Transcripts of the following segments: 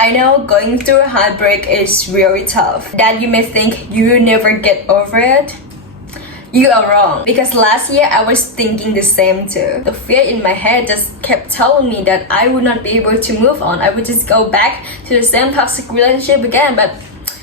I know going through a heartbreak is really tough. That you may think you will never get over it. You are wrong. Because last year I was thinking the same too. The fear in my head just kept telling me that I would not be able to move on. I would just go back to the same toxic relationship again. But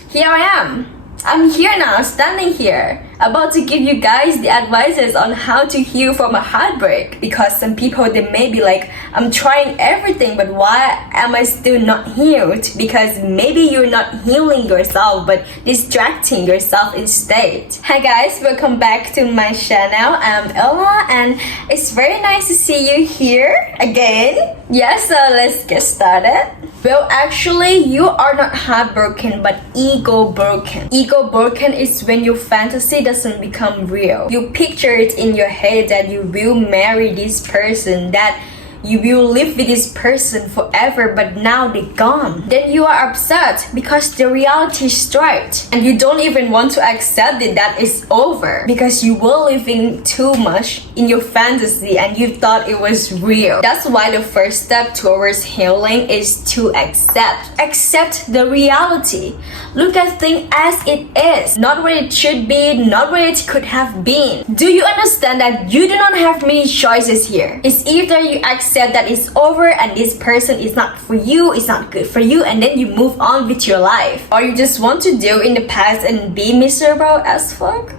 here I am. I'm here now, standing here, about to give you guys the advices on how to heal from a heartbreak. Because some people, they may be like, I'm trying everything, but why am I still not healed? Because maybe you're not healing yourself, but distracting yourself instead. Hi guys, welcome back to my channel. I'm Ella, and it's very nice to see you here again. So let's get started. Well, actually, you are not heartbroken, but ego broken. Ego broken is when your fantasy doesn't become real. You picture it in your head that you will marry this person, that you will live with this person forever, but now they're gone. Then you are upset because the reality struck, and you don't even want to accept it that it's over because you were living too much in your fantasy and you thought it was real. That's why the first step towards healing is to accept the reality. Look at things as it is, not what it should be, not what it could have been. Do you understand that you do not have many choices here? It's either you accept that it's over and this person is not for you, it's not good for you, and then you move on with your life, or you just want to deal in the past and be miserable as fuck.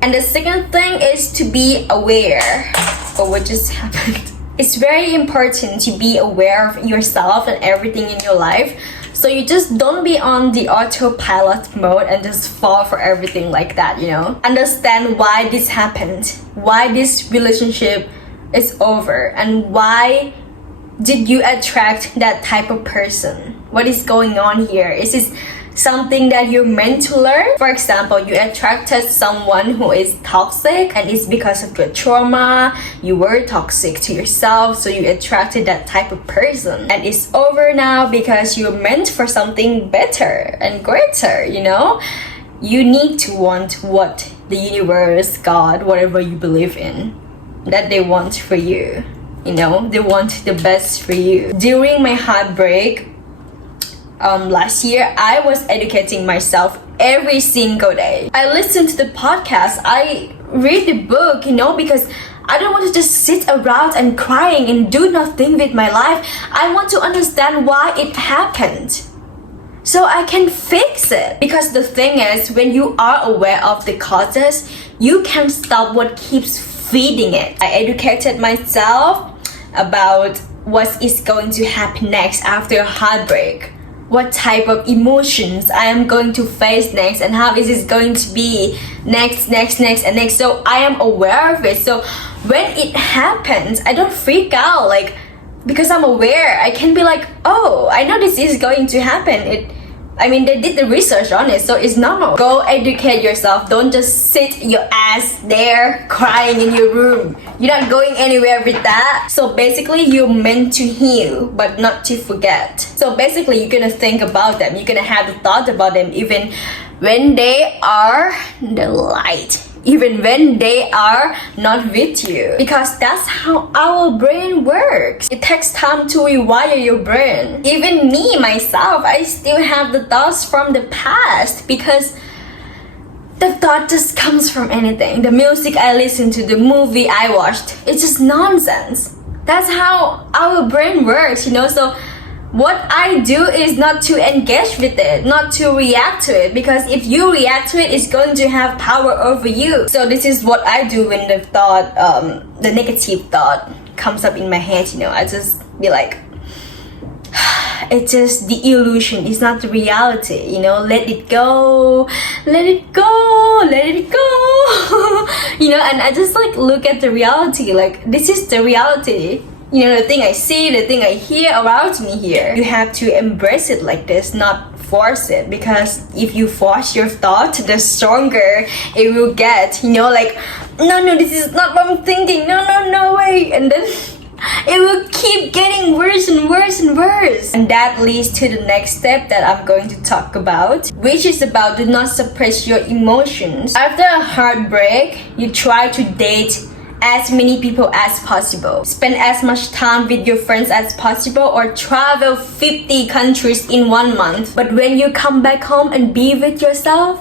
And the second thing is to be aware of what just happened. It's very important to be aware of yourself and everything in your life, so you just don't be on the autopilot mode and just fall for everything like that, you know. Understand why this happened, why this relationship is over, and why did you attract that type of person? What is going on here? Is this something that you're meant to learn? For example, you attracted someone who is toxic, and it's because of your trauma. You were toxic to yourself, so you attracted that type of person, and it's over now because you're meant for something better and greater, you know. You need to want what the universe, God, whatever you believe in, that they want for you, you know. They want the best for you. During my heartbreak last year, I was educating myself every single day. I listened to the podcast, I read the book, you know, because I don't want to just sit around and crying and do nothing with my life. I want to understand why it happened, so I can fix it. Because the thing is, when you are aware of the causes, you can stop what keeps feeding it. I educated myself about what is going to happen next after a heartbreak, what type of emotions I am going to face next, and how is this going to be next. So I am aware of it. So when it happens, I don't freak out, like, because I'm aware. I can be like, oh, I know this is going to happen. They did the research on it, so it's normal. Go educate yourself. Don't just sit your ass there crying in your room. You're not going anywhere with that. So basically, you're meant to heal, but not to forget. So basically, you're gonna think about them. You're gonna have the thought about them even when they are the light, even when they are not with you. Because that's how our brain works. It takes time to rewire your brain. Even me, myself, I still have the thoughts from the past, because the thought just comes from anything. The music I listen to, the movie I watched, it's just nonsense. That's how our brain works, you know. So what I do is not to engage with it, not to react to it, because if you react to it, it's going to have power over you. So this is what I do when the thought, the negative thought comes up in my head, you know. I just be like, it's just the illusion, it's not the reality, you know. Let it go, let it go, let it go. You know, and I just like look at the reality, like this is the reality. You know, the thing I see, the thing I hear around me here. You have to embrace it like this, not force it. Because if you force your thought, the stronger it will get. You know, like, no, this is not what I'm thinking. No way. And then it will keep getting worse and worse and worse. And that leads to the next step that I'm going to talk about, which is about do not suppress your emotions. After a heartbreak, you try to date as many people as possible. Spend as much time with your friends as possible, or travel 50 countries in 1 month. But when you come back home and be with yourself,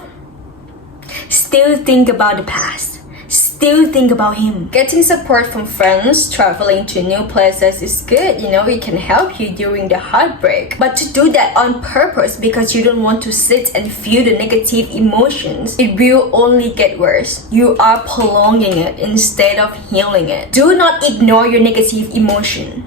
still think about the past. Still think about him. Getting support from friends, traveling to new places is good, it can help you during the heartbreak. But to do that on purpose because you don't want to sit and feel the negative emotions, it will only get worse. You are prolonging it instead of healing it. Do not ignore your negative emotion.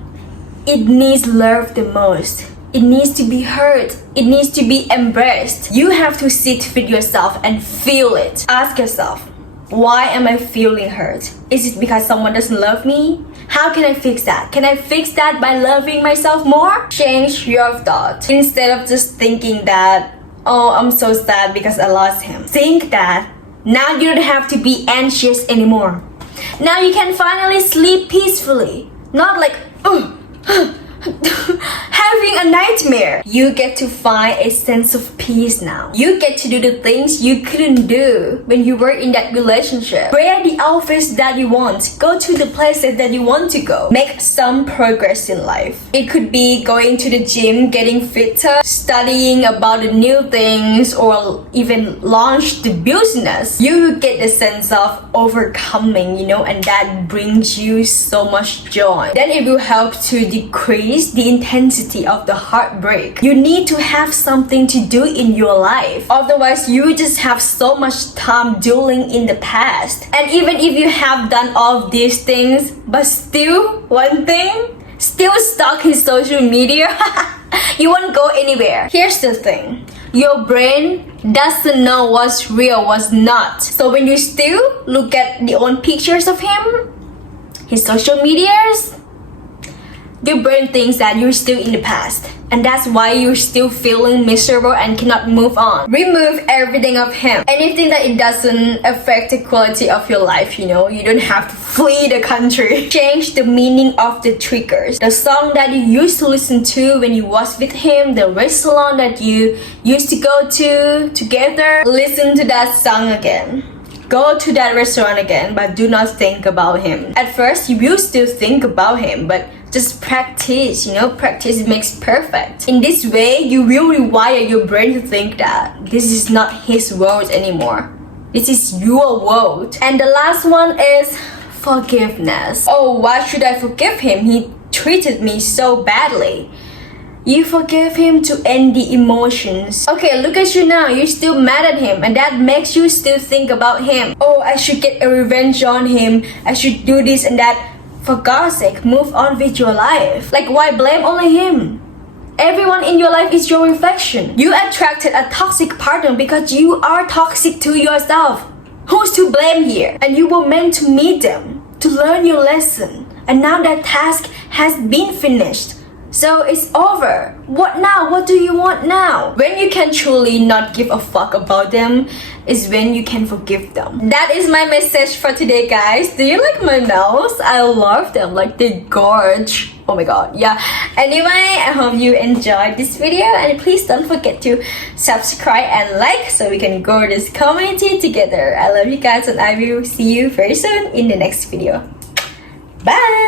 It needs love the most. It needs to be heard. It needs to be embraced. You have to sit with yourself and feel it. Ask yourself, why am I feeling hurt? Is it because someone doesn't love me? How can I fix that? Can I fix that by loving myself more? Change your thought. Instead of just thinking that, oh, I'm so sad because I lost him. Think that now you don't have to be anxious anymore. Now you can finally sleep peacefully. Not like, having a nightmare. You get to find a sense of peace now. You get to do the things you couldn't do when you were in that relationship. Wear the outfits that you want. Go to the places that you want to go. Make some progress in life. It could be going to the gym, getting fitter, studying about the new things, or even launch the business. You will get the sense of overcoming, and that brings you so much joy. Then it will help to decrease the intensity of the heartbreak. You need to have something to do in your life. Otherwise, you just have so much time dwelling in the past. And even if you have done all of these things, but still, one thing, still stuck in social media, you won't go anywhere. Here's the thing. Your brain doesn't know what's real, what's not. So when you still look at the old pictures of him, his social medias, your brain thinks that you're still in the past, and that's why you're still feeling miserable and cannot move on. Remove everything of him. Anything that it doesn't affect the quality of your life, you don't have to flee the country. Change the meaning of the triggers. The song that you used to listen to when you was with him, the restaurant that you used to go to together, listen to that song again. Go to that restaurant again, but do not think about him. At first, you will still think about him, but just practice, practice makes perfect. In this way, you will rewire your brain to think that this is not his world anymore. This is your world. And the last one is forgiveness. Oh, why should I forgive him? He treated me so badly. You forgive him to end the emotions. Okay, look at you now. You're still mad at him, and that makes you still think about him. Oh, I should get a revenge on him. I should do this and that. For God's sake, move on with your life. Like, why blame only him? Everyone in your life is your reflection. You attracted a toxic partner because you are toxic to yourself. Who's to blame here? And you were meant to meet them, to learn your lesson. And now that task has been finished. So it's over. What now? What do you want now? When you can truly not give a fuck about them is when you can forgive them. That is my message for today, guys. Do you like my nails? I love them. Like, they gorge. Oh my god. Yeah. Anyway, I hope you enjoyed this video, and please don't forget to subscribe and like so we can grow this community together. I love you guys, and I will see you very soon in the next video. Bye.